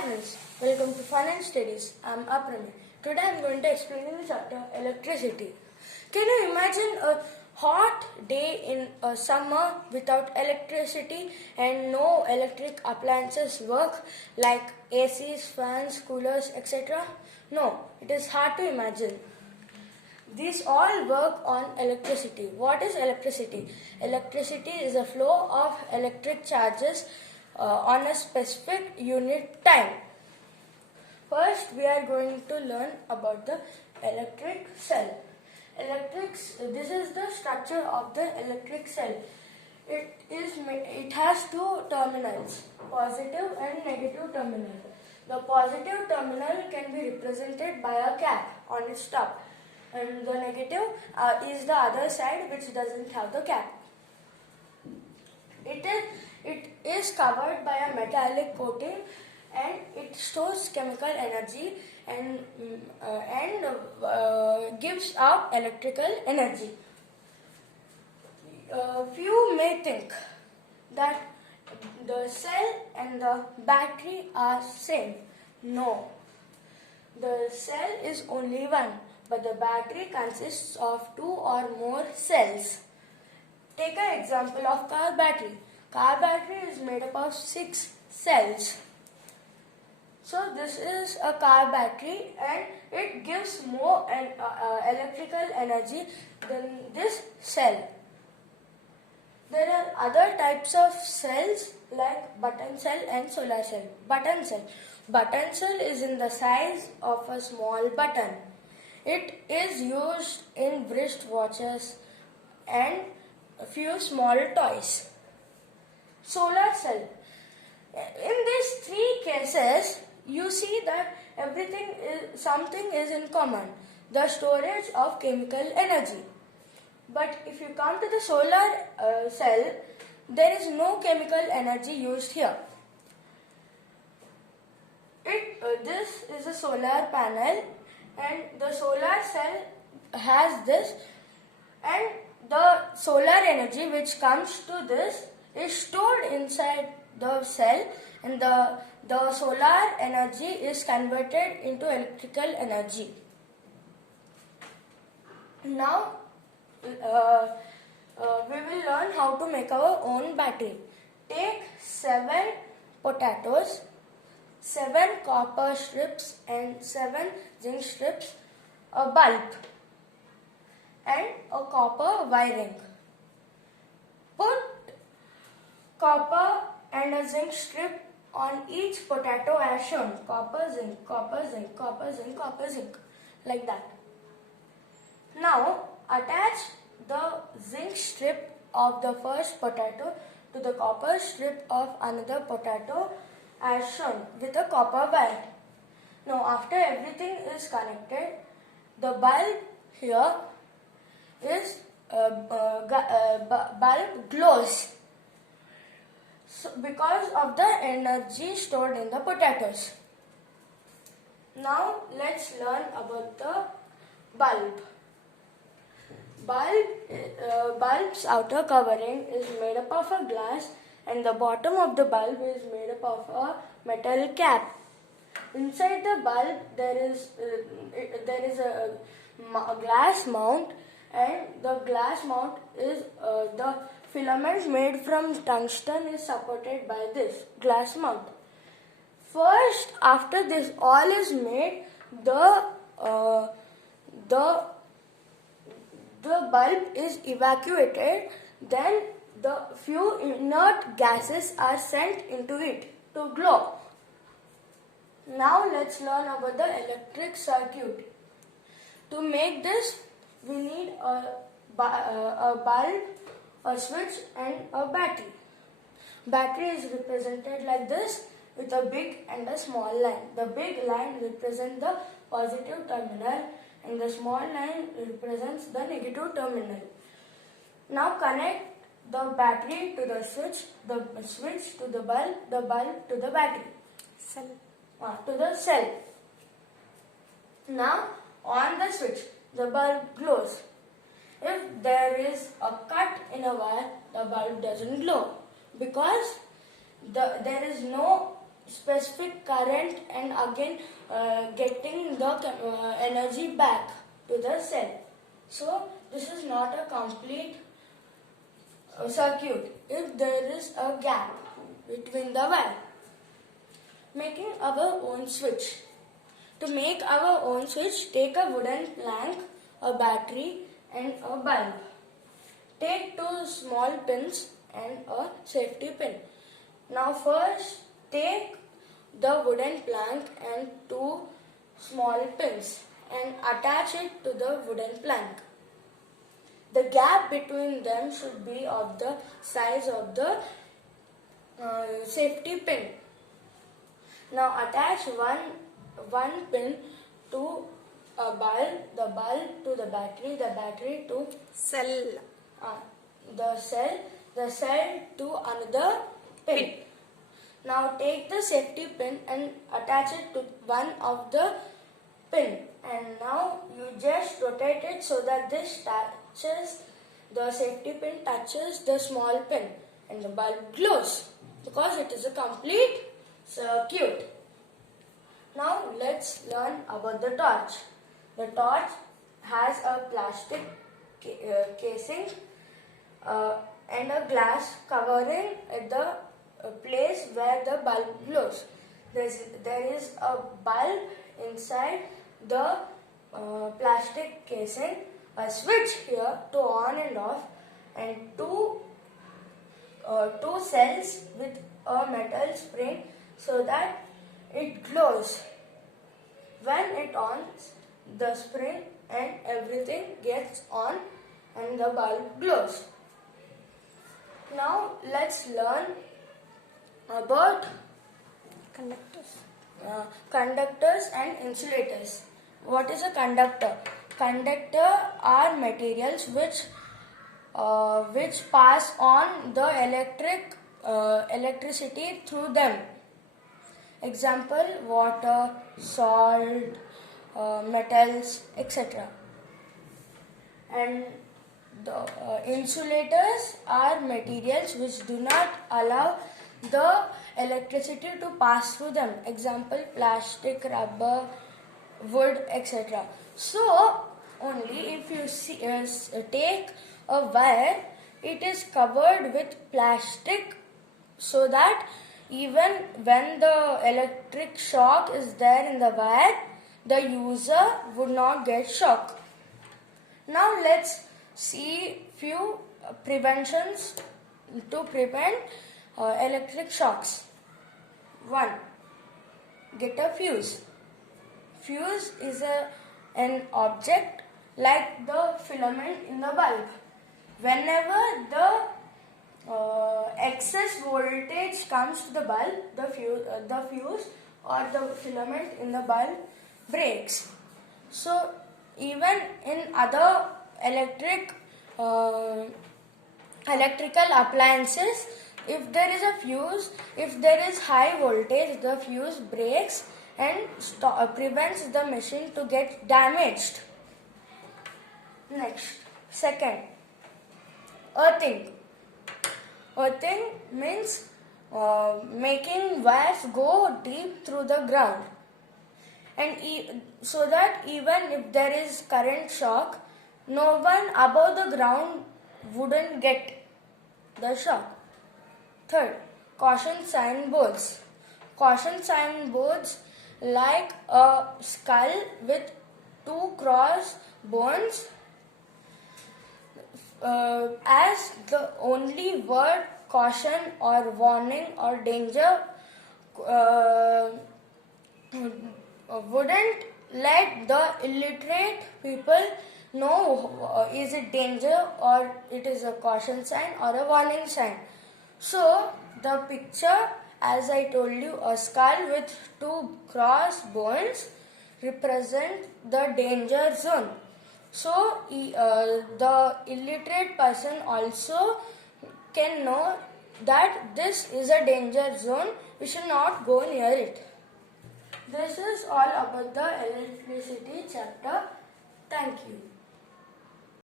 friends, welcome to Fun and Studies. I'm Aprami. Today I'm going to explain the chapter electricity. Can you imagine a hot day in a summer without electricity and no electric appliances work like ACs, fans, coolers, etc.? No, it is hard to imagine. These all work on electricity. What is electricity? Electricity is a flow of electric charges on a specific unit time. First, we are going to learn about the electric cell. This is the structure of the electric cell. It has two terminals, positive and negative terminal. The positive terminal can be represented by a cap on its top, and the negative is the other side which doesn't have the cap. It is covered by a metallic coating and it stores chemical energy and gives out electrical energy. Few may think that the cell and the battery are same. No, the cell is only one, but the battery consists of two or more cells. Take an example of car battery. Car battery is made up of 6 cells. So this is a car battery and it gives more electrical energy than this cell. There are other types of cells like button cell and solar cell. Button cell is in the size of a small button. It is used in wristwatches and a few small toys. Solar cell. In these 3 cases, you see that something is in common, the storage of chemical energy. But if you come to the solar cell, there is no chemical energy used here. This is a solar panel and the solar cell has this, and the solar energy which comes to this is stored inside the cell, and the solar energy is converted into electrical energy. Now we will learn how to make our own battery. Take 7 potatoes, 7 copper strips and 7 zinc strips, a bulb and a copper wiring. Put copper and a zinc strip on each potato as shown. Copper, zinc, copper, zinc, copper, zinc, copper, zinc. Like that. Now attach the zinc strip of the first potato to the copper strip of another potato as shown with a copper wire. Now after everything is connected, the bulb here is bulb glows. So, because of the energy stored in the potatoes. Now let's learn about the bulb. Bulb's outer covering is made up of a glass and the bottom of the bulb is made up of a metal cap. Inside the bulb there is a glass mount, and the glass mount is the filament made from tungsten is supported by this glass mount. First, after this all is made, the bulb is evacuated, then the few inert gases are sent into it to glow. Now let's learn about the electric circuit. To make this, we need a bulb, a switch and a battery. Battery is represented like this with a big and a small line. The big line represents the positive terminal and the small line represents the negative terminal. Now connect the battery to the switch to the bulb to the battery. To the cell. Now on the switch, the bulb glows. If there is a cut in a wire, the bulb doesn't glow because there is no specific current and again getting the energy back to the cell. So this is not a complete circuit if there is a gap between the wire. Making our own switch. To make our own switch, take a wooden plank, a battery and a bulb. Take 2 small pins and a safety pin. Now first take the wooden plank and 2 small pins and attach it to the wooden plank. The gap between them should be of the size of the safety pin. Now attach one pin to a bulb, the bulb to the battery to cell, the cell to another pin. Now take the safety pin and attach it to one of the pin, and now you just rotate it so that this touches, the safety pin touches the small pin and the bulb glows because it is a complete circuit. Now let's learn about the torch. The torch has a plastic casing and a glass covering the place where the bulb glows. There is a bulb inside the plastic casing, a switch here to on and off, and two cells with a metal spring so that it glows. When it ons, the spring and everything gets on and the bulb glows. Now let's learn about conductors and insulators. What is a conductor? Conductor are materials which pass on the electricity through them. Example: water, salt, metals, etc. And the insulators are materials which do not allow the electricity to pass through them. Example: plastic, rubber, wood, etc. So only if you take a wire, it is covered with plastic so that even when the electric shock is there in the wire, the user would not get shock. Now let's see few preventions to prevent electric shocks. 1. Get a fuse. Fuse is an object like the filament in the bulb. Whenever the excess voltage comes to the bulb, the fuse or the filament in the bulb breaks. So even in other electrical appliances, if there is a fuse, if there is high voltage, the fuse breaks and prevents the machine to get damaged. Next, second, earthing. Earthing means making wires go deep through the ground, and so that even if there is current shock, no one above the ground wouldn't get the shock. Third, caution sign boards. Caution sign boards like a skull with 2 cross bones. As the only word caution or warning or danger wouldn't let the illiterate people know is it danger or it is a caution sign or a warning sign. So the picture, as I told you, a skull with 2 cross bones represent the danger zone. So the illiterate person also can know that this is a danger zone, we should not go near it. This is all about the electricity chapter. Thank you.